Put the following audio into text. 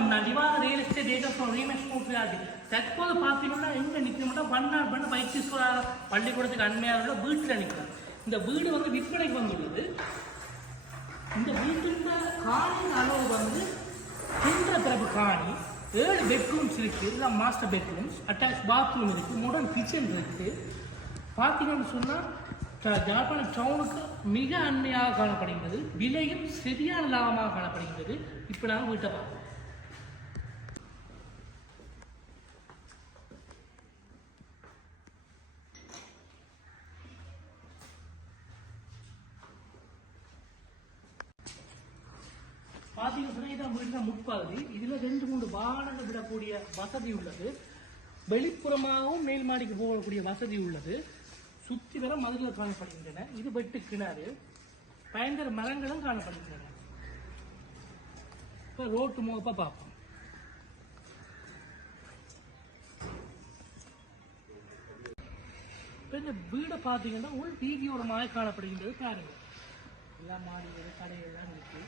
வணக்கம். நான் நிவாத real estate agent from ரீமேஷ் மூர்த்தி. தற்போது பார்த்தீங்கன்னா எங்கே நிற்கணும்னா வண்ணார் பண்ண வைத்தீஸ்வரா பள்ளிக்கூடத்துக்கு அண்மையாக உள்ள வீட்டில் நிற்கிறோம். இந்த வீடு வந்து விற்பனைக்கு வந்துள்ளது. இந்த வீட்டின் காணியின் அளவு வந்து சென்ற பிறப்பு காணி 7 பெட்ரூம்ஸ் இருக்குது. இதெல்லாம் மாஸ்டர் பெட்ரூம்ஸ், அட்டாச் பாத்ரூம் இருக்குது, மாடர்ன் கிச்சன் இருக்குது. பார்த்தீங்கன்னு சொன்னால் ஜாழ்ப்பாண டவுனுக்கு மிக அண்மையாக காணப்படுகிறது. விலையும் சரியான லாபமாக காணப்படுகிறது. இப்போ நாங்கள் வீட்டை பார்ப்போம். பார்த்தீங்கன்னா இதான் வீட்டில் முற்பாதி. இதில் 2-3 வாகனங்கள் விடக்கூடிய வசதி உள்ளது. வெளிப்புறமாகவும் மேல் மாடிக்கு போகக்கூடிய வசதி உள்ளது. சுற்றி வர மதுரை காணப்படுகின்றன. இது வெட்டு கிணறு, பயங்கர மரங்களும் காணப்படுகின்றன. இப்போ ரோட்டு முகப்பா பார்ப்போம். இப்போ இந்த வீடை பார்த்தீங்கன்னா உள் வீதியோட மாதிரி காணப்படுகின்றது. பாருங்க, எல்லாம் மாடி கடையெல்லாம் இருக்கு.